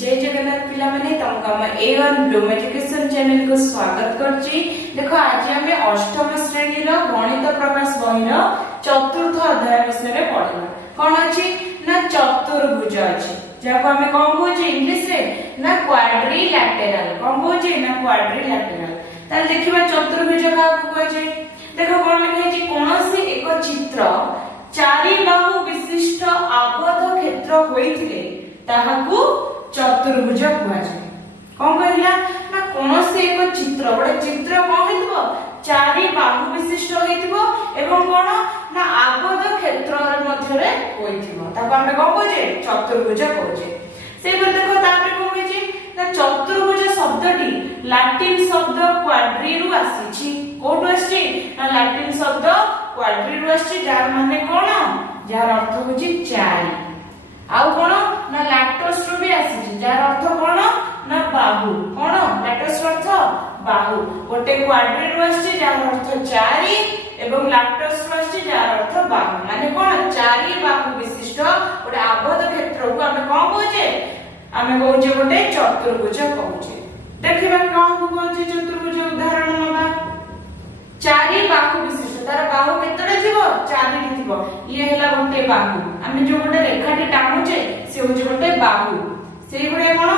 जय जगन्नाथ पिला माने तुमको हम A1 ब्लूम एजुकेशन चैनल को स्वागत करछि। देखो आज हमें अष्टम श्रेणी रो गणित प्रकाश बही रो चतुर्थ अध्याय विषय में पढिबा। कोन अछि ना चतुर्भुज अछि, जाको हमें कोन कहै इंग्लिश रे ना क्वाड्रिलैटरल। कोन कहै ना क्वाड्रिलैटरल। ताल देखिबा चतुर्भुज का कहै छै। देखो कोन लिखै छै, कोनोसी एक चित्र चारि बाहु विशिष्ट आबद्ध क्षेत्र होइथिले ताहाकू चतुर्भुज कुआ जाय। कोन कहलिया ना कोनोसी एक चित्र बडे चित्र कोन हेतबो चारि बाहु विशिष्ट होइथिबो एवं कोन ना आबद्ध क्षेत्र मध्य रे होइथिबो ताको हम कोन कहै चतुर्भुज कहै। से पर देखो तापर कोन कहै ना चतुर्भुज शब्दटी लैटिन शब्द क्वाड्री रु आसीछि। कोठो आछि ना लैटिन शब्द क्वाड्री रु आछि, जार माने कोन जार अर्थ होछि चारि। आउ कोन ना लैक्टोस रु भी आसीछि, जार अर्थ कोन ना बाहु। कोन लैक्टोस अर्थ बाहु। गोटे क्वाड्री रु आछि जार अर्थ चारि एवं लैक्टोस रु आछि जार अर्थ बाहु। माने कोन चारि बाहु विशिष्ट गोटे आबद्ध क्षेत्र को हम कोन कहै आमे कहै गोटे चतुर्भुज कहै। देखिबा कोन कहै चतुर्भुज उदाहरण नबा। चारि बाहु विशिष्ट, तार बाहु केतडा थिबो चारि थिबो। ये हैला गोटे बाहु। आमे जो गोटे रेखाटी टाणुचे से होचे गोटे बाहु। सेई गुडे कोन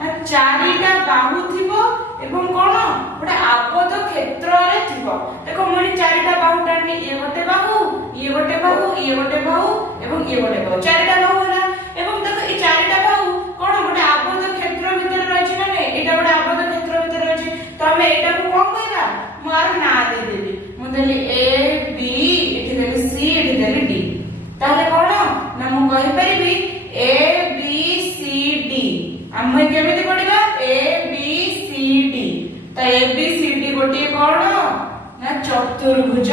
ना चारिटा बाहु थिबो एवं कोन गोटे आबद्ध क्षेत्र रे थिबो। देखो मोनी चारिटा बाहु टाणी, ये गोटे बाहु, ये गोटे बाहु, ये गोटे बाहु एवं ये गोटे बाहु। चारिटा बाहु होला एवं देखो ए चारिटा बाहु कोन गोटे आबद्ध क्षेत्र भितर रहछि ना नै, एटा गोटे आबद्ध क्षेत्र भितर रहछि। तो हम एटा को कोन कहबा मार ना दे देबी। मु देली ए बी, एठी देली सी, एठी देली डी। ताले कोन ना मु कहि परिबी ए बी सी डी। हम केमिति पढिबा ए बी सी डी। तो ए बी सी डी गोटे कोन ना चतुर्भुज।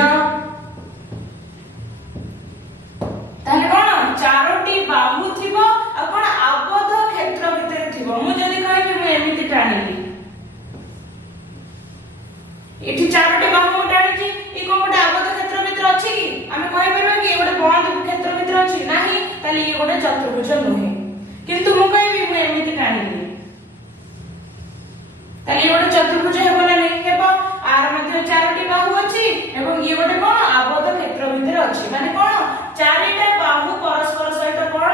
ताले कोन चारोटी बाहु थिबो आ कोन आबद्ध क्षेत्र भितर थिबो। मु जदी कहि मु एमिति टाणिली, एठी चारोटी बाहु टाणिची, ई कोन गोटे आबद्ध क्षेत्र भितर अछि कि आमे कहि परबा कि गोटे बंद क्षेत्र भितर अछि नाही, ताले ई गोटे चतुर्भुज नहे। किंतु मु कहिबी मु एमिति टाणिली, ताले ई गोटे चतुर्भुज हेबो ना नै हेबो। आर मध्ये चारोटी बाहु अछि एवं ई गोटे कोन आबद्ध क्षेत्र भितर अछि। माने कोन चारिटा बाहु परस्पर सहित कोन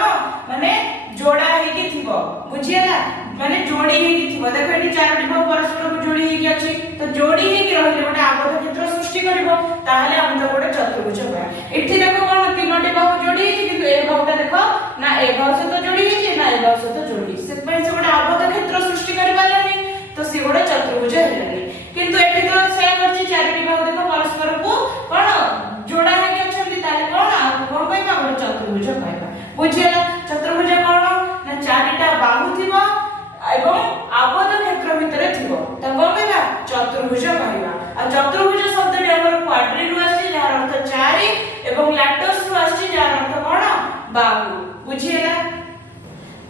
माने जोड़ा हेकी थिबो। बुझियला माने जोड़ी हेकी थिबो। देखो एठी चारोटी बाहु परस्पर को जोड़ी हेकी अछि, तो जोड़ी हेकी रहले गोटे आबद्ध क्षेत्र सृष्टि करिवो, ताहाले हम तो गोटे चतुर्भुज होय। एठी देखो कोन तीनोटी बाहु जोड़ी हेकी, किंतु ए बाहुटा देखो ना ए बाहु से तो जोड़ी हेकी ना ए बाहु से तो जोड़ी, से पय से गोटे आबद्ध क्षेत्र सृष्टि करि पालानी, तो से गोटे चतुर्भुज हेलानी। किंतु एठी तो से करछि चारिटी बाहु देखो परस्पर को कोन जोड़ा हेकी अछंती, ताले कोन कोन कहबा गोटे चतुर्भुज कहबा। बुझियला चतुर्भुज कोन ना चारिटा बाहु थिबो एवं आबद्ध क्षेत्र भितर थिबो, त कोन कहबा चतुर्भुज कहबा। आ चतुर्भुज शब्दटी हमर क्वाड्री रु आसी जार अर्थ चारि एवं लैक्टोस रु आसी जार अर्थ कोन बाहु। बुझियला।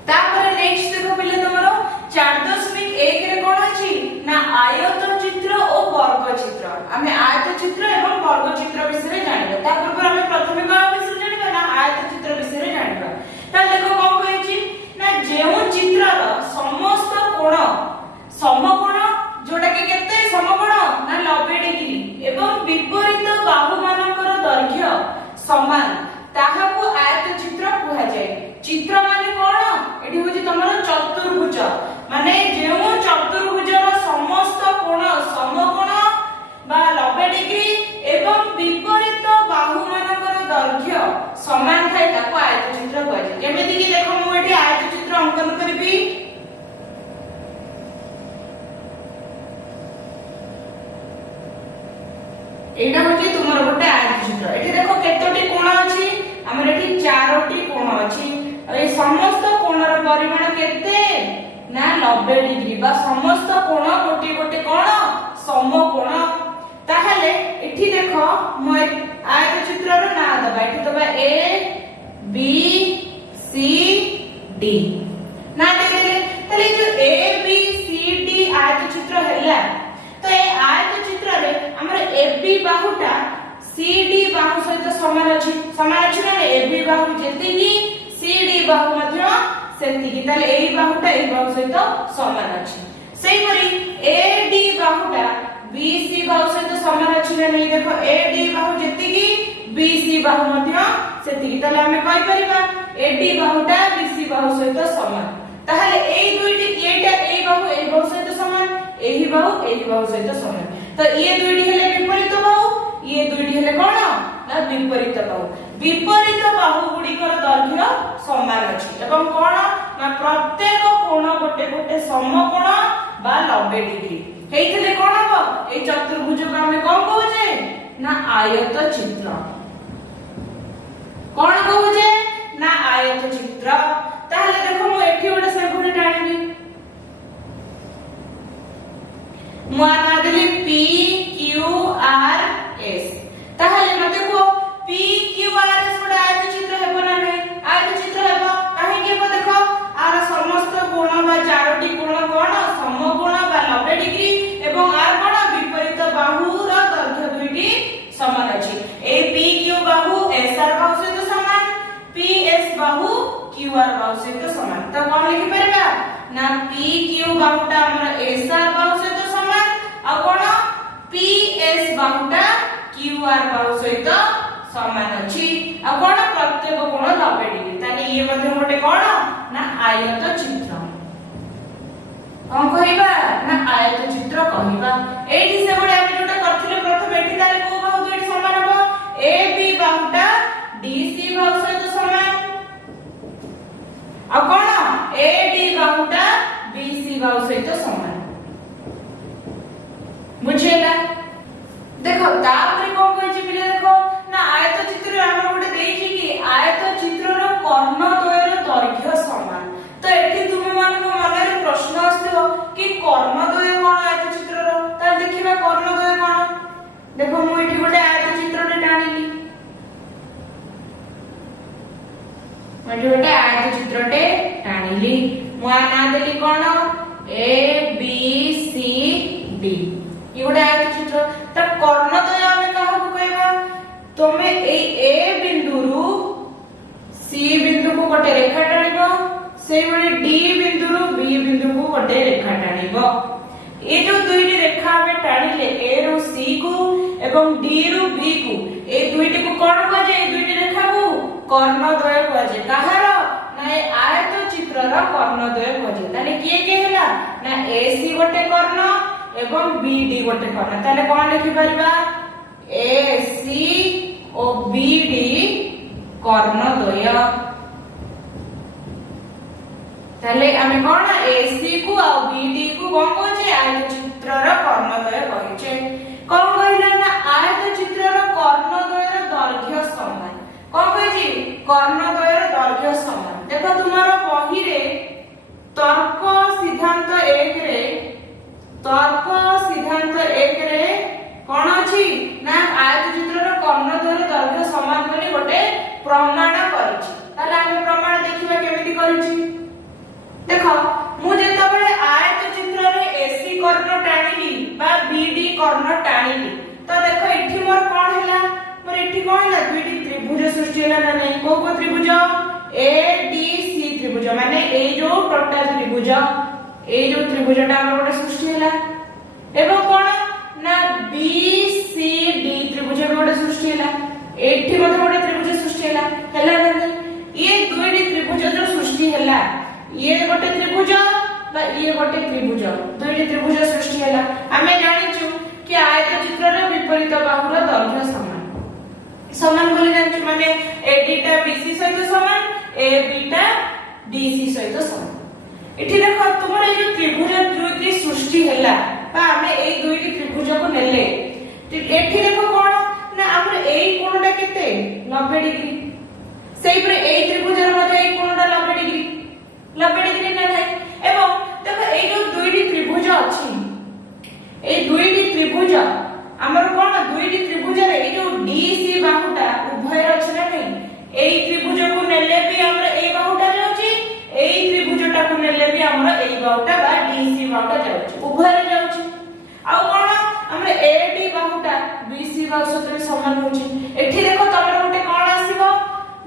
तापर नेक्स्ट देखो पिले तमरो 4.1 रे कोन अछि ना आयत चित्र ओ वर्ग चित्र। हमें आयत चित्र एवं वर्ग चित्र विषय जानिबा। तापर हमें प्रथमे कोन विषय जानिबा ना आयत चित्र विषय जानिबा। त देखो कोन कहै छी ना जेउ चित्रर समस्त कोण समकोण, जोटा कि केते समकोण ना 90 डिग्री एवं विपरीत बाहु मानकर दैर्घ्य समान, ताहाकू आयत चित्र कुहा जाय। चित्र माने कोन एठी होची तमरो चतुर्भुज। माने जेउ चतुर्भुजर समस्त कोण समकोण बा 90 डिग्री एवं विपरीत बाहु मानकर दैर्घ्य समान थाए ताको आयत चित्र कुहा जाय। जेमिति कि देखो मु एठी आयत चित्र अंकन करबी। एटा होची तुमर गोटे आयत चित्र। एठी देखो केतोटी कोण अछि, हमर एठी चारोटी कोण अछि। ए समस्त कोणर परिमाण केते ना 90 डिग्री बा समस्त कोण गोटे गोटे कोण समकोण। ताहाले एठी देखो म आयत चित्रर ना दबा। एठी दबा ए बी सी डी ना देले, तले जो ए बी सी डी आयत चित्र हैला, तो ए आयत चित्र रे हमर ए बी बाहुटा सी डी बाहु सहित समान अछि। समान अछि ना ए बी बाहु जेते ही सी डी बाहु मध्य सेतिकी ताले एई बाहुटा एई बाहु सहित समान अछि सेइपरि AD बाहुटा BC बाहु सहित समान अछि ना नै देखो AD बाहु जेतिकी BC बाहु मध्य सेतिकी ताले हमें कहि परिबा AD बाहुटा BC बाहु सहित समान ताहले एई दुइटी एटा एई बाहु सहित समान एही बाहु सहित समान तो ये दुइटी हेले विपरीत बाहु ये दुइटी हेले कोन ना विपरीत बाहु गुड़िकर दैर्घ्य समान अछि एवं कोन ना प्रत्येक कोण गोटे गोटे समकोण बा 90 डिग्री हेइथिले कोन हो ए चतुर्भुज को हम कोन कहूजे ना आयत चित्र कोन कहूजे ना आयत चित्र ताहले देखो मु एठी गोटे सेगुडी टाणीबी मु आना देली P Q R S ताहले मते को P Q R S गोटे आयत चित्र हेबो ना नै आयत चित्र हेबो काहे के देखो आर समस्त कोण बा चारोटी कोण कोण समकोण बा 90 डिग्री एवं आर कोण विपरीत बाहुर दैर्घ्य दुइटी समान अछि ए P Q बाहु S R बाहु सहित समान P S बाहु Q R बाहु सहित समान त कोन लिखि परबा ना P Q बाहुटा हमर S R बाहु सहित समान आ कोन P S बाहुटा Q R बाहु सहित समान अछि आ कोन प्रत्येक कोण 90 डिग्री तानी ये मध्ये गोटे कोन ना आयत चित्र कोन कहिबा ना आयत चित्र कहिबा एठी से गोटे हम जोटा करथिले प्रथम एठी ताले को बाहु दुइटी समान हो ए बी बाहुटा DC बाहु सहित समान आ कोन AD बाहुटा BC बाहु सहित समान बुझेला देखो तापरे कोन कहै छी पिले देखो ना आयत चित्र हमर गोटे देखि कि आयत चित्रर कर्ण द्वयर दैर्घ्य समान तो एठी तुमे मान को मनरे प्रश्न आस्थियो कि कर्ण द्वय कोन आयत चित्रर त देखिबा कर्ण द्वय कोन देखो मु एठी गोटे आयत चित्रटे टाणिली मु गोटे आयत चित्रटे टाणिली मु ना देली कोन A B C D ये गोटे आयत चित्र त कर्ण द्वय हम काहू कहबा तमे ए A बिंदुरु C बिंदु को गोटे रेखा टाणिबो सेई बळे D बिंदुरु B बिंदु को गोटे रेखा टाणिबो ए जो दुईटी रेखा हम टाणिले A रु C को एवं D रु B को ए दुईटी को कोन कहजे ए दुईटी रेखा को कर्ण द्वय कहजे कहार ना ए आयत चित्रर कर्ण द्वय कहजे ताले किए के हैला ना AC गोटे कर्ण एवं BD गोटे कर्ण ताले कोन लिखि परबा AC ओ BD कर्ण द्वय ताले आमे कोन AC को आ BD को कोन कहजे आयत चित्रर कर्ण द्वय कहजे कोन कहिला ना आयत चित्रर कर्ण द्वयर दैर्घ्य समान कोन कहजी कर्ण द्वयर दैर्घ्य समान देखो तुम्हारा बही रे तर्क सिद्धांत 1 रे कोन अछि ना आयत चित्रर कर्ण द्वयर दैर्घ्य समान बोली गोटे प्रमाण करिछि ताले हम प्रमाण देखिबा केमिति करिछि देखो मु जेतबेले आयत चित्र रे AC कर्ण टाणिली बा BD कर्ण टाणिली तो देखो इठी मोर कोन हैला मोर इठी कोन हैला दुईटी त्रिभुज सृष्टि हैला ना नै को त्रिभुज ADC त्रिभुज माने ए जो टोटल त्रिभुज ए जो त्रिभुजटा हमर गोटे सृष्टि हैला एवं कोन ना BCD त्रिभुज गोटे सृष्टि हैला एठी मध्ये गोटे त्रिभुज सृष्टि हैला ना ये दुईटी त्रिभुज जो सृष्टि हैला ये गोटे त्रिभुज बा ये गोटे त्रिभुज दुईटी त्रिभुज सृष्टि हैला हमें जानिछु कि आयत चित्र रे विपरीत बाहुर दैर्घ्य समान बोली जानिछु माने AD टा BC सहित समान AB टा DC सहित समान एठी देखो तुमर ए जो त्रिभुज दुईटी सृष्टि हैला बा हमें ए दुईटी त्रिभुज को नेले एठी देखो कोन ना हमर एई कोणटा केते 90 डिग्री सेई पर एई त्रिभुज रे मध्ये एई कोणटा 90 डिग्री ना नै एवं देखो ए जो दुईटी त्रिभुज अछि ए दुईटी त्रिभुज हमर कोन दुईटी त्रिभुज रे ए जो DC बाहुटा उभय अछि ना नै एई त्रिभुज को नेले भी हमर एई बाहुटा जाउची एई त्रिभुजटा को नेले भी हमर एई बाहुटा बा DC बाहुटा जाउची उभय रे जाउची आ कोन हमर AD बाहुटा BC बाहु सहित समान होची एठी देखो तमर गोटे कोन आसीबो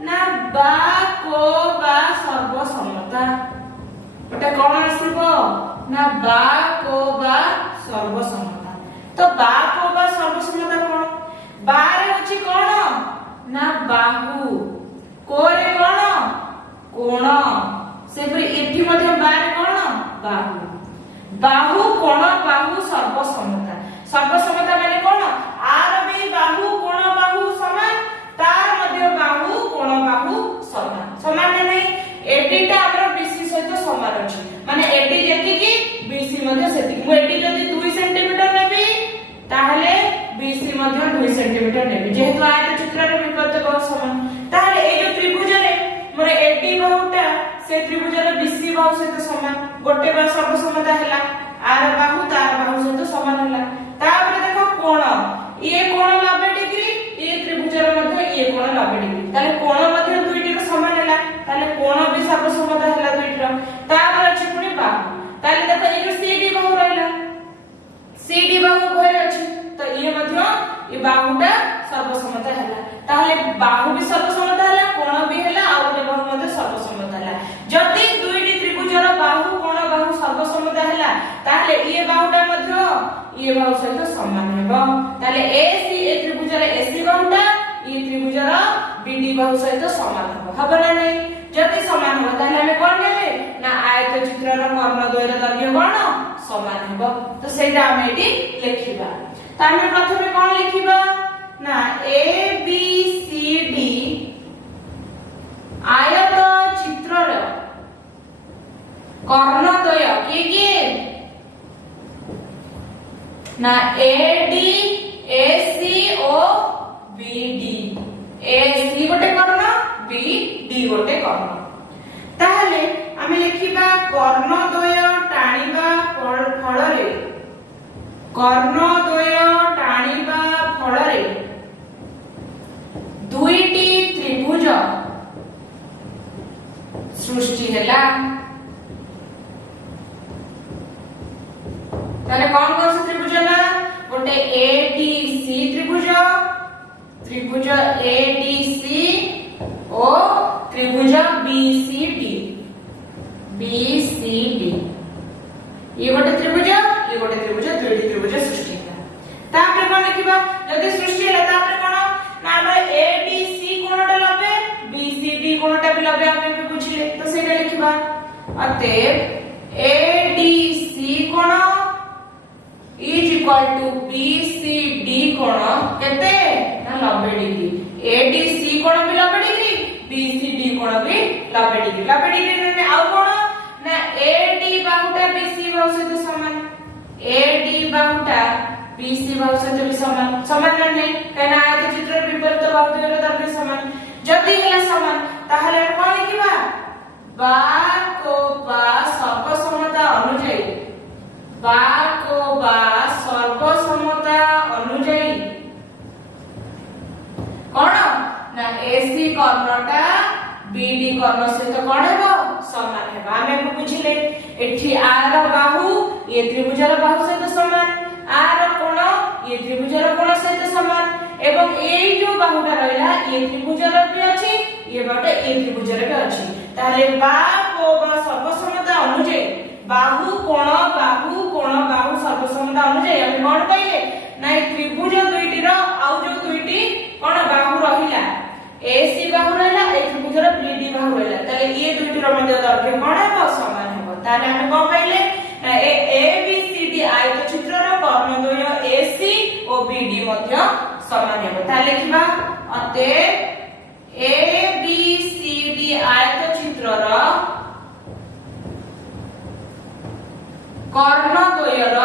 ନା ବା କୋ ବା ସର୍ବସମ୍ମତା এটা কোন আসিব না বা কো বা সর্বসম্মতা তো বা কো বা সর্বসম্মতা কোন বা রে হচ্ছে কোন না বাহু কো রে কোন কোণ সেপরি এটি মধ্যে বা রে কোন বাহু বাহু কোণ বাহু সর্বসম্মতা সর্বসম্মতা মানে কোন আর বি বাহু কোণ বাহু সমান তার মধ্যে বাহু কোণ বাহু সমান সমান নাই এটিটা আমরা বিসি সহিত সমান আছে মানে এটি যেতিকি বিসি মধ্যে সেতিকি মু এটি যদি 2 সেন্টিমিটার নেবি তাহলে বিসি মধ্যে 2 সেন্টিমিটার নেবি যেহেতু আয়ত চিত্রর বিপরীত বাহু সমান তাহলে এই যে ত্রিভুজরে মোর এটি বাহুটা সে ত্রিভুজর বিসি বাহু সহিত সমান গোটে বা সর্বসম্মতা হেলা আর বাহু তার বাহু সহিত সমান হেলা তারপরে দেখো কোণ ইয়ে কোণ 90 ডিগ্রি ইয়ে ত্রিভুজর মধ্যে ইয়ে কোণ 90 ডিগ্রি তাহলে কোণ মধ্যে দুইটির সমান হেলা তাহলে কোণ বি সর্বসম্মতা হেলা দুইটির তারপরে আছে পুনি বাহু তাহলে দেখো এই যে সিডি বাহু রইলা সিডি বাহু ভয় আছে তো ইয়ে মধ্যে এই বাহুটা সর্বসম্মতা হেলা তাহলে বাহু বি সর্বসম্মতা হেলা কোণ বি হেলা আর গোটে বাহু মধ্যে সর্বসম্মতা হেলা যদি দুইটি ত্রিভুজর বাহু কোণ বাহু সর্বসম্মতা হেলা তাহলে ইয়ে বাহুটা মধ্যে ইয়ে বাহু সহিত সমান হবে তাহলে এসি এই ত্রিভুজর এসি বাহুটা এই ত্রিভুজর বিডি বাহু সহিত সমান হবে হবে না নাই যদি সমান হবে তাহলে আমি কোন নেবে না আয়ত চিত্রর কর্ণদ্বয়ের দৈর্ঘ্য কোণ সমান হবে তো সেইটা আমি এটি লিখিবা তো আমি প্রথমে কোন লিখিবা না এ বি সি ডি আয়ত চিত্রর কর্ণদ্বয় কি কি না এডি এসি ও বিডি এসি গোটে কর্ণ বিডি গোটে কর্ণ তাহলে আমি লিখিবা কর্ণদ্বয় টানিবা ফଳରେ কর্ণদ্বয় টানিবা ফଳରେ দুইটি ত্রিভুজ সৃষ্টি হেলা তাহলে কোন কোন ত্রিভুজ না গোটে এডিসি ত্রিভুজ ত্রিভুজ এডিসি ও ত্রিভুজ বিসিডি বিসিডি এই গোটে ত্রিভুজ এই গোটে ত্রিভুজ দুইটি ত্রিভুজ সৃষ্টি ହେଲା তারপরে কোন লিখিবা যদি সৃষ্টি ହେଲା তারপরে কোন না আমরা এডিসি কোণটা লবে বিসিডি কোণটা বি লবে আমি বুঝিলে তো সেটা লিখিবা অতএব এডিসি কোণ is equal to BCD কোণ কেতে না 90 ডিগ্রি ADC কোণ বি 90 ডিগ্রি BCD কোণ বি 90 ডিগ্রি 90 ডিগ্রি মানে আউ কোণ না AD বাহুটা BC বাহু সহিত সমান AD বাহুটা BC বাহু সহিত সমান সমান না নাই কারণ আয়ত চিত্রের বিপরীত বাহু দুইর দৈর্ঘ্য সমান যদি হেলা সমান তাহলে কোন লিখিবা বা কো বা সর্বসম্মতা অনুযায়ী বা কো বা সর্বসম্মতা অনুযায়ী কোন না এসি কর্ণটা বিডি কর্ণ সহিত কোন ହେବ সমান ହେବ আমি বুঝিলে এটি আর বাহু এই ত্রিভুজের বাহু সহিত সমান আর কোণ এই ত্রিভুজের কোণ সহিত সমান এবং এই যে বাহুটা রইলা এই ত্রিভুজের বি আছে এই বাহুটা এই ত্রিভুজের বি আছে তাহলে বা কো বা সর্বসম্মতা অনুযায়ী বাহু কোণ বাহু সর্বসম্মতা অনুযায়ী আমি কোন পাইলে না এই ত্রিভুজ দুইটির আউ যে দুইটি কোন বাহু রহিলা এসি বাহু রহিলা এই ত্রিভুজের বিডি বাহু রহিলা তাহলে এই দুইটির মধ্যে দৈর্ঘ্য কোন হবে সমান হবে তাহলে আমি কোন পাইলে না এ বি সি ডি আয়ত চিত্রর কর্ণদ্বয় এসি ও বিডি মধ্য সমান হবে তাহলে লিখিবা অতএব এ বি সি ডি আয়ত চিত্রর কর্ণদ্বয়ের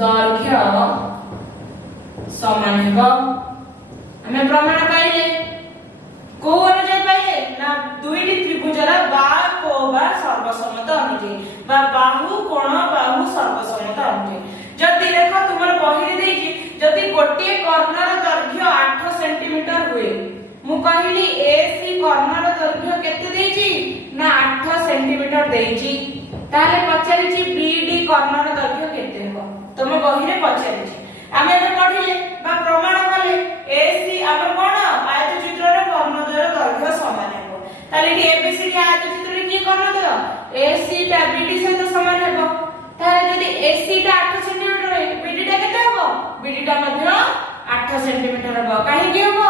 দৈর্ঘ্য সমান ହେବ ଆମେ ପ୍ରମାଣ ପାଇଲେ କୋଉ ଅନୁଯାୟୀ ପାଇଲେ ନା ଦୁଇଟି ତ୍ରିଭୁଜର ବା କୋ ବା ସର୍ବସମ୍ମତ ଅନୁଯାୟୀ ବା ବାହୁ କୋଣ ବାହୁ ସର୍ବସମ୍ମତ ଅନୁଯାୟୀ ଯଦି ଦେଖ ତୁମର ବହିରେ ଦେଇଛି ଯଦି ଗୋଟିଏ କର୍ଣ୍ଣର ଦୈର୍ଘ୍ୟ 8 ସେଣ୍ଟିମିଟର ହୁଏ ମୁଁ କହିଲି ଏସି କର୍ଣ୍ଣର ଦୈର୍ଘ୍ୟ କେତେ ଦେଇଛି ନା 8 সেন্টিমিটার ଦେଇଛି তাহলে পচারিছি বিডি কর্ণর দৈর্ঘ্য কেতে ହେବ তম বহিরে পচারিছি আমি ଏବେ পঢ়িলে বা প্রমাণ কলে এসি আমার কোন আয়ত ତ୍ରିଭୁଜର ଦୈର୍ଘ୍ୟ ସମାନ ହେବ। ତାହେଲେ ଏଠି ABCD ଆୟତଚିତ୍ରରେ କି କର୍ଣ୍ଣଦ୍ୱୟ AC ଟା BD ସହିତ ସମାନ ହେବ। ତାହେଲେ ଯଦି AC ଟା 8 ସେଣ୍ଟିମିଟର ହୁଏ BD ଟା କେତେ ହେବ? BD ଟା ମଧ୍ୟ 8 ସେଣ୍ଟିମିଟର ହେବ। କାହିଁକି ହେବ?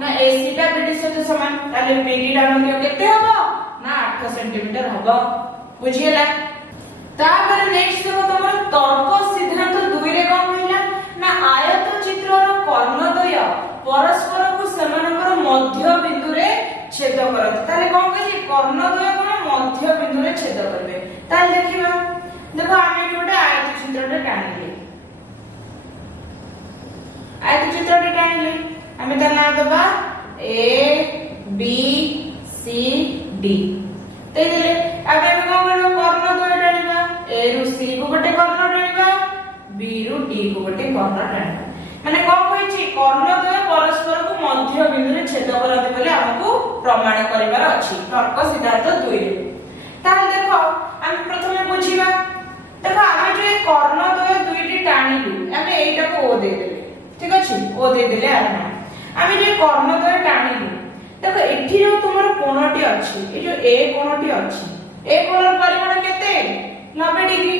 ନା AC ଟା BD ସହିତ ସମାନ। ତାହେଲେ BD ଟା ମଧ୍ୟ କେତେ ହେବ? ନା 8 ସେଣ୍ଟିମିଟର ହେବ। ବୁଝିହେଲା? ତାପରେ ନେକ୍ସଟ ଦେଖ ତମର ତର୍କ ସିଦ୍ଧାନ୍ତ 2 ରେ କଣ କହିଲା ନା ଆୟତ ଚିତ୍ରର କର୍ଣ୍ଣଦ୍ୱୟ ପରସ୍ପରକୁ ସେମାନଙ୍କର ମଧ୍ୟ ବିନ୍ଦୁରେ ଛେଦ କରନ୍ତି। ତାହେଲେ କଣ କହିଛି କର୍ଣ୍ଣଦ୍ୱୟ କଣ ମଧ୍ୟ ବିନ୍ଦୁରେ ଛେଦ କରିବେ। ତାହେଲେ ଦେଖିବା ଦେଖ ଆମେ ଏଠି ଗୋଟେ ଆୟତ ଚିତ୍ରଟେ ଟାଣିଲେ ଆମେ ତା ନାଁ ଦେବା A B C D ଦେଇଦେଲେ। ଆମେ କଣ କରିବା କର୍ଣ୍ଣଦ୍ୱୟ ଟାଣିବା A ରୁ C କୁ ଗୋଟେ କର୍ଣ୍ଣ ଟାଣିବା B ରୁ D କୁ ଗୋଟେ କର୍ଣ୍ଣ ଟାଣିବା। ମାନେ କଣ କହିଛି କର୍ଣ୍ଣଦ୍ୱୟ ପରସ୍ପରକୁ ମଧ୍ୟ ବିନ୍ଦୁରେ ଛେଦ କରନ୍ତି ବୋଲି ଆମକୁ ପ୍ରମାଣ କରିବାର ଅଛି ତର୍କ ସିଦ୍ଧାନ୍ତ 2 ରେ। ତାହେଲେ ଦେଖ ଆମେ ପ୍ରଥମେ ବୁଝିବା ଦେଖ ଆମେ ଯେ କର୍ଣ୍ଣଦ୍ୱୟ ଦୁଇଟି ଟାଣିଲୁ ଆମେ ଏଇଟାକୁ O ଦେଇଦେଲେ ঠিক আছে O ଦେଇଦେଲେ ଆମେ ଯେ କର୍ଣ୍ଣଦ୍ୱୟ ଟାଣିଲୁ देखो एठी जो तुमर कोणटी अछि ए जो ए कोणटी अछि ए कोणर परिमाण केते 90 डिग्री।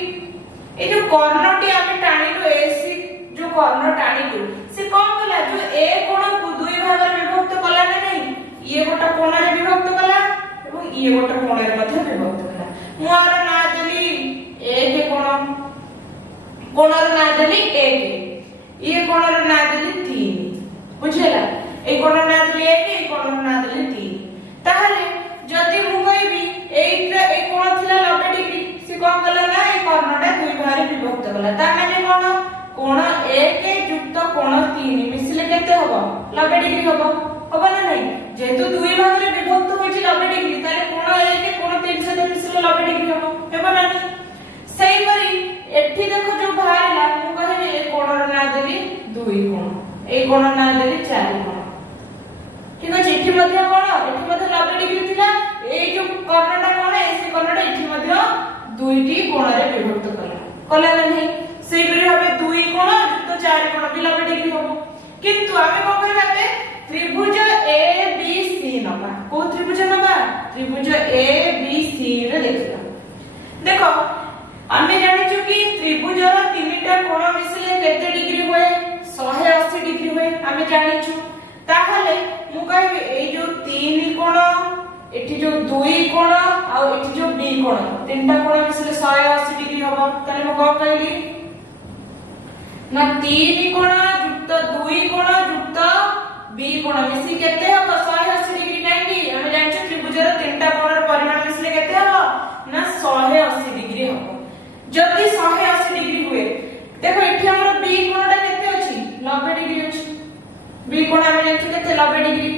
ए जो कर्णटी आमे टाणिलु एसी जो कर्ण टाणिलु से कोन कला जो ए कोण को दुई भाग रे विभक्त कला ना नहीं ये गोटा कोण रे विभक्त कला एवं ये गोटा कोण रे मध्ये विभक्त कला। मु आर ना देली ए के कोणर ना देली ए के ये कोणर ना देली 3 बुझेला ए कोण ना देली 1 ए कोण ना देली 3। ताहले जदी मु कहबी एइटा ए कोण थिला 90 डिग्री से कोन कला ना ए कर्णटा दुई भाग रे विभक्त कला। ता माने कोण 1 युक्त कोण 3 मिसिले केते हबो 90 डिग्री हबो ना नहीं जेतु दुई भाग रे विभक्त होइछि 90 डिग्री ताले कोण 1 कोण 3 से मिसिले 90 डिग्री हबो ना नहीं। सेही परी एठी देखो जो बाहरला मु कहबी ए कोणर ना देली 2 कोण ए कोण ना देली 4 कोण ठीक अछि। एठी मध्ये कोण एठी मध्ये 90 डिग्री थिला ए जो कर्णटा कोण एसी कर्णटा एठी मध्ये दुईटी कोण रे विभक्त कला नहीं सेही परी हबे 2 कोण युक्त 4 कोण भी 90 डिग्री हबो। किंतु आमे कोन करबाते त्रिभुज ए बी सी नबा को त्रिभुज नबा त्रिभुज ए बी सी रे देखिबा। देखो आमे जानिछु कि त्रिभुजर तीनटा कोण मिसिले केते डिग्री होय 180 डिग्री होय आमे जानिछु। ताहले मु कहबी ए जो 3 कोण एठी जो 2 कोण आ एठी जो बी कोण तीनटा कोण मिसिले 180 डिग्री हबो। ताले मु कोन कहली ना 3 कोण युक्त 2 कोण युक्त बी कोण मिसि केते हबो 180 डिग्री नाइकी हम जानछु त्रिभुजर तीनटा कोणर परिमाण मिसले केते हबो ना 180 डिग्री हबो। जदी 180 डिग्री हुए देखो एठी हमर बी कोणटा केते अछि 90 डिग्री अछि बी कोण हम जानछु केते 90 डिग्री।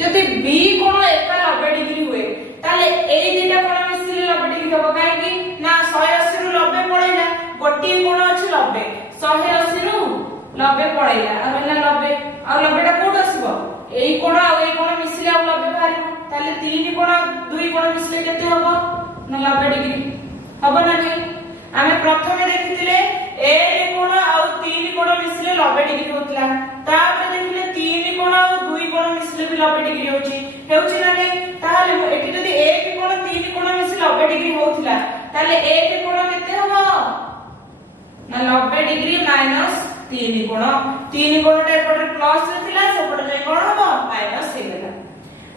जदी बी कोण एका 90 डिग्री हुए ताले ए दिटा कोण मिसले 90 डिग्री हबो काहे कि ना 180 रु 90 पळैला गोटी कोण अछि 90 180 रु 90 पळैला आ होला 90 आ 90 टा कोड आसीबो एई कोण आ एई कोण मिसले आ 90 बाहरिबो ताले 3 कोण 2 कोण मिसले केते हबो ना 90 डिग्री हबो ना नहीं। आमे प्रथमे देखितिले ए कोण आ 3 कोण मिसले 90 डिग्री होतला तापर देखिले 3 कोण आ 2 कोण मिसले भी 90 डिग्री हेउची ना नहीं। ताले एठी जदी 1 कोण 3 कोण मिसले 90 डिग्री होतला ताले 1 कोण केते हबो ना 90 डिग्री माइनस 3 कोणटा एपटे प्लस रे थिला सेपटे जे कोण हबो माइनस हे गेला।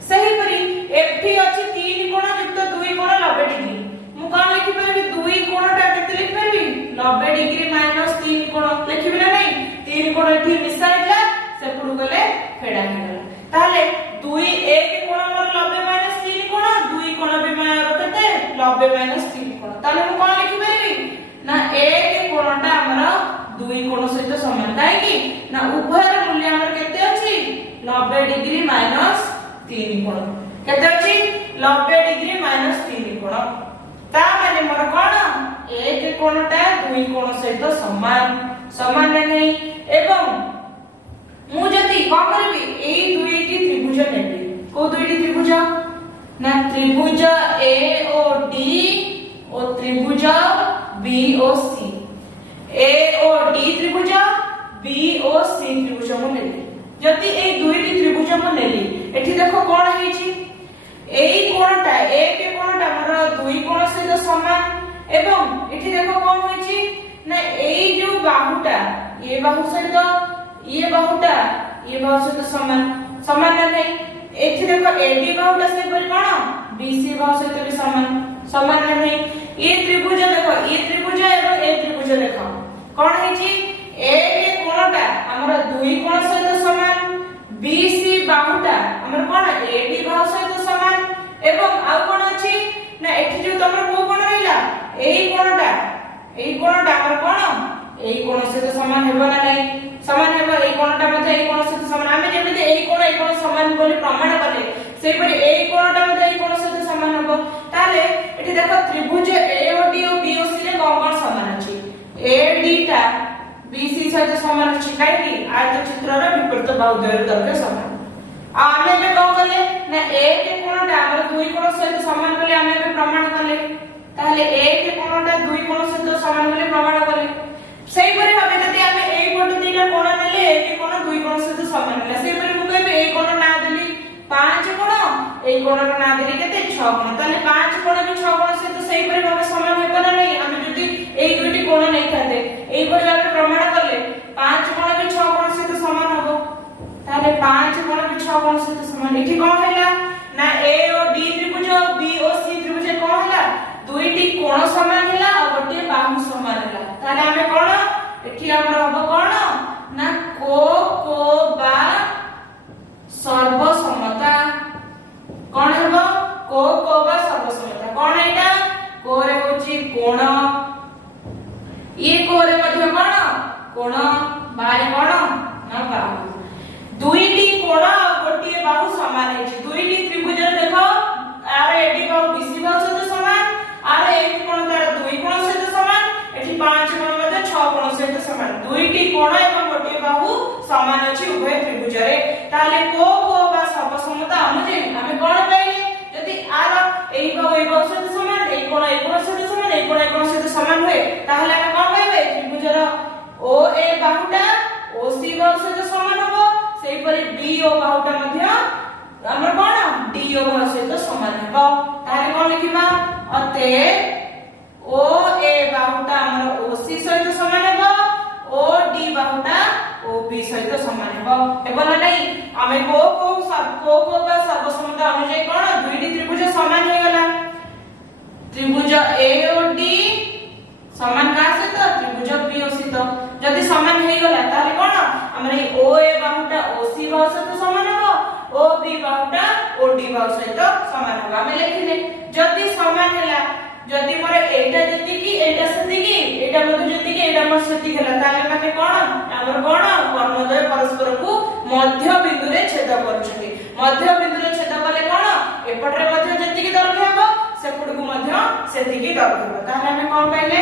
सही परी एफी अछि 3 कोण युक्त 2 कोण 90 डिग्री मु कोन लिखि परबी 2 कोणटा केते लिखि परबी 90 डिग्री माइनस 3 कोण लिखिबि ना नहीं 3 कोण एठी मिसाइला सेपटु गले फेडा हेला। ताले 2 1 कोण मोर 90 माइनस 3 कोण 2 कोण भी मार केते 90 माइनस 3 कोण ताले मु कोन लिखि परबी ना 1 कोणटा हमरा 2 कोण सहित समान काहे कि ना उभयर मूल्य हमर केते अछि 90 डिग्री माइनस 3 कोण केते अछि 90 डिग्री माइनस 3 कोण ता माने मोर कोन 1 कोणटा 2 कोण सहित समान नहीं। एवं मु जति कोन करबी एई दुईटी त्रिभुज नेबी को दुईटी त्रिभुज ना त्रिभुज ए ओ डी और त्रिभुज बी ओ सी ए ओ डी त्रिभुज बी ओ सी त्रिभुज मु नेबी जदि ए दुईटी त्रिभुज मु नेली एठी देखो कोण हेची एई कोणटा एक कोणटा हमर दुई कोण सहित समान एवं एठी देखो कोण होईची ना एई जो बाहुटा ये बाहु सहित ये बाहुटा ये बाहु सहित समान समान नहीं एठी देखो एडी बाहुटा से पर कोण बीसी बाहु सहित भी समान समान नहीं ये त्रिभुज देखो ये त्रिभुज एवं ए त्रिभुज देखो कोण हेची एक कोणटा हमर दुई कोण सहित समान बीसी बाहुटा हमर कोण एडी बाहु सहित समान एवं आ कोण अछि ना एठी जो तमर को कोण रहिला एई कोणटा हमर कोण एई कोण सहित समान हेबो ना नहीं समान हेबो एई कोणटा मध्ये एई कोण सहित समान आमे जेमिति एई कोण समान बोली प्रमाण करले सेई परि एई कोणटा मध्ये एई कोण सहित समान हेबो ताले एठी देखो त्रिभुज एओडी और बीओसी रे कोण समान अछि एडी टा बीसी सहित समान अछि काई कि आयत चित्र रे विपरीत बाहु द्वय दर्घ्य समान आमे जे कोन करले ना एक कोणटा हमर दुई कोण सहित समान बोली आमे बे प्रमाण करले ताले एक कोणटा दुई कोण सहित समान बोली प्रमाण करले सेई परि भाबे जदि आमे एई पट दिना कोण नेले एक कोण दुई कोण सहित समान नेले सेई परि मु कहबे एई कोण ना देली 5 कोण एई कोण रो ना देली केते 6 कोण ताले 5 कोण भी 6 कोण सहित सेई परि भाबे समान हेबो ना नहीं आमे जदि एई दुईटी कोण नै थाते एई परि आमे प्रमाण करले 5 कोण भी 6 कोण सहित समान हबो ताले 5 कोण भी 6 कोण सहित समान एठी कोन हैला ना ए और डी त्रिभुज बी और सी त्रिभुज कोन हैला दुईटी कोण समान हैला और गोटे बाहु समान हैला ताले आमे कोन एठी हमर हबो कोन ना को बा सर्वसमता कोन हबो को बा सर्वसमता कोन एटा को रे होची कोण ये को रे मध्ये कोण बारे कोण ना बाहु दुईटी कोण और गोटे बाहु समान है दुईटी त्रिभुज देखो आरे एडी बाहु बीसी बाहु सहित समान आरे एक कोण तार दुई कोण सहित समान एठी 5 कोण मध्ये 6 कोण सहित समान दुईटी कोण एवं गोटे बाहु समान अछि उभय त्रिभुज रे ताले को बा सर्वसमता अनुजे हमें कोण पाइले यदि आर एई बाहु सहित समान एई कोण सहित समान एई कोण सहित समान होय ताहले हम कोण पाइबे त्रिभुजर ओ ए बाहुटा ओ सी बाहु सहित समान हो सेई परि बी ओ बाहुटा मध्ये हमर कोन डी ओ बाहु सहित समान हेबो ताले कोन लिखिबा अते ओ ए बाहुटा हमर ओ सी सहित समान हेबो ओ डी बाहुटा ओ बी सहित समान हेबो ना नहीं हमें को बा सर्वसमता अनुसार कोन दुईटी त्रिभुज समान हे गला त्रिभुज ए और डी समान का सहित त्रिभुज बी ओ सी तो जदि समान हे गला ताले कोन हमरे ओ ए बाहुटा ओ सी बाहु सहित समान हो ओ बी बाहुटा ओ डी बाहु सहित समान हो हम लिखिले जदि समान हैला जदि मोर एटा जति की एटा सति की एटा मध्ये जति की एटा मोर सति हैला ताले माने कोन हमर कोन कर्णद्वय परस्पर को मध्य बिंदु रे छेद करछथि मध्य बिंदु रे छेद कले कोन एपटरे मध्ये जति की दर्घ्य हेबो सेपट को मध्ये सेति की दर्घ्य हेबो ताले हम कोन पाइले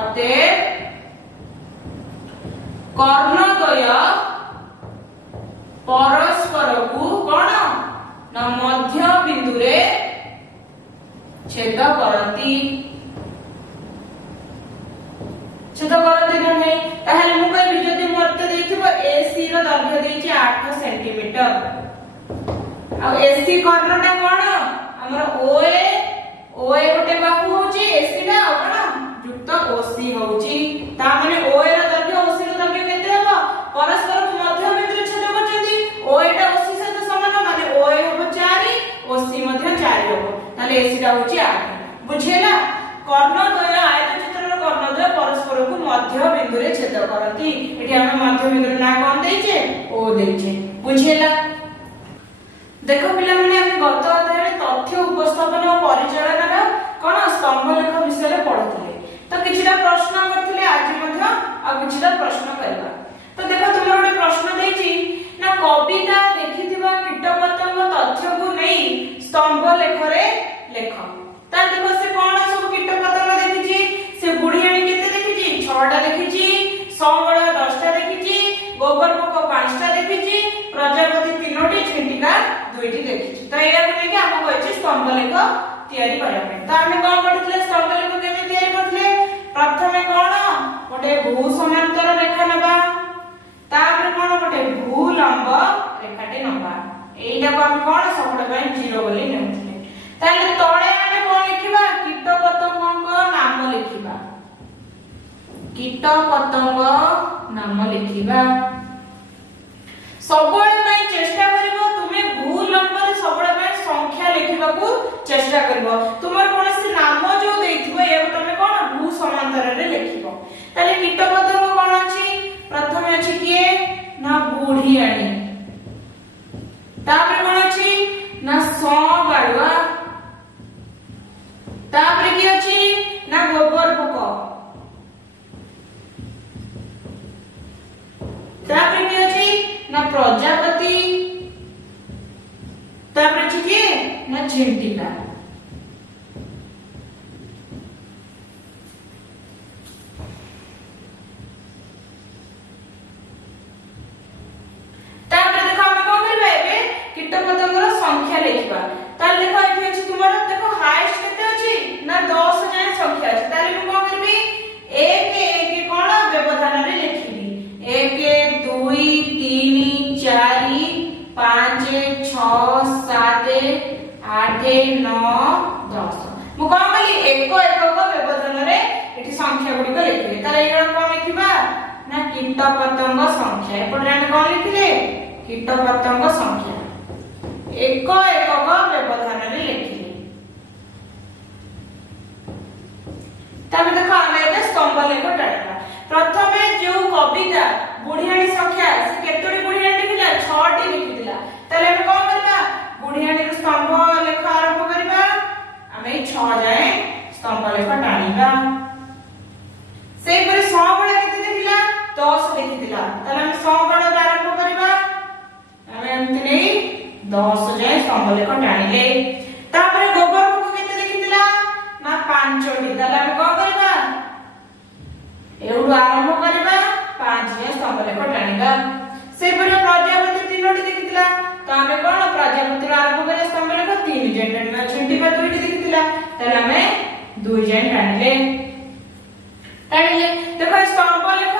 अते कर्णद्वय परस्पर को कोन ना मध्य बिंदु रे छेद करती नहीं ताहले मु कहबी जदि मते देथिबो एसी रो दर्घ्य देछि 8 सेंटीमीटर आ एसी कर्णटा कोन हमर ओए गोटे बाहु होछि एसी टा कोन युक्त ओसी होछि ता माने ओए रो दर्घ्य ओसी रो दर्घ्य केते हबो परस्पर मध्य बिंदु रे छेद करछथि ओए टा ओसी सहित समान माने ओए हबो 4 ओसी मध्ये 4 हबो ताले एसी टा होछि 8 बुझेला कर्णद्वय आयत चित्र रो कर्णद्वय परस्पर को मध्य बिंदु रे छेद करती एठी हम मध्य बिंदु रे ना कोन देछे ओ देछे बुझेला देखो पिला माने हम गत अध्याय रे तथ्य उपस्थापन और परिचालन रा कोन स्तंभ लेख विषय रे पढुथिले तो किछिटा प्रश्न करथिले आज मध्ये आ किछिटा प्रश्न करबा तो देखो तुमरा ଗୋଟେ प्रश्न देछि ना कविता देखिथिबा कीटपतंग तथ्य को नै स्तंभ लेख रे लेख ता देखो से कोन सब कीटपतंग देखिछि से बुढियाणी केते देखिछि 6टा देखिछि संगळ 10टा देखिछि गोबर पोक 5टा देखिछि प्रजापति 3टी छिंटिका 2टी देखिछि तो एया को कि हम कहछि स्तंभ लेख तयारी करिया पे त हम कोन करथिले स्तंभ लेख केमे तयारी करथिले प्रथमे कोन गोटे भू समांतर रेखा नबा तापर कोन गोटे भू लंब रेखाटे नबा एटा को हम कोन सबुड पय 0 बोली नेउथिले ताले तळे आमे कोन लिखिबा कीट पतंगक नाम लिखिबा कीट पतंग नाम लिखिबा सबुड पय चेष्टा करिवो तुमे भू नंबर सबुड पय संख्या लिखिबा को चेष्टा करिवो तुमर कोनसी नाम जो देथिबो ए तमे कोन भू समांतर रे लिखिबो ताले कीट पतंग कोन अछि प्रथम अछि किए ना बुढियाणी तापर कोन अछि ना सो गाडुआ तापर कि अछि ना गोबर पोक तापर कि अछि ना प्रजापति तापर अछि कि ना झिंटिका संख्या लिखबा ताल देखो एठी अछि तुमर देखो हाईएस्ट केते अछि ना 10 जाय संख्या अछि ताले हम कोन करबी 1 1 कोन व्यवधान रे लिखिबी 1 2 3 4 5 6 7 8 9 10 मु कोन कली 1 1 को व्यवधान रे एठी संख्या गुडी को लिखिबी ताले एरा कोन लिखिबा ना कीट पतंग संख्या एपटे हम कोन लिखिले कीट पतंग संख्या एक एकक व्यवधान रे लिखिले तबे देखो आमे एते स्तंभ लेख टाटा प्रथमे जो कविता बुढियाणी संख्या से केतोडी बुढियाणी लिखिला 6 टी लिखिदिला तले हम कोन करबा बुढियाणी रो स्तंभ लेख आरंभ करबा आमे 6 जाय स्तंभ लेख टाणीबा से पर 100 बळे केते देखिला 10 देखिदिला तले हम 100 बळे आरंभ करबा आमे एमति नै 10 जाय स्तंभ लेख टाणीले तापर गोबर को केते देखिदिला ना 5 टी ताले हम को करबा एउडू आरंभ करबा 5 जाय स्तंभ लेख टाणीबा से पर प्रजापति 3 टी देखिदिला तो हमें कोन प्रजापति आरंभ करे स्तंभ लेख 3 जाय टाणीबा झिंटी पर 2 टी देखिदिला ताले हमें 2 जाय टाणीले देखो स्तंभ लेख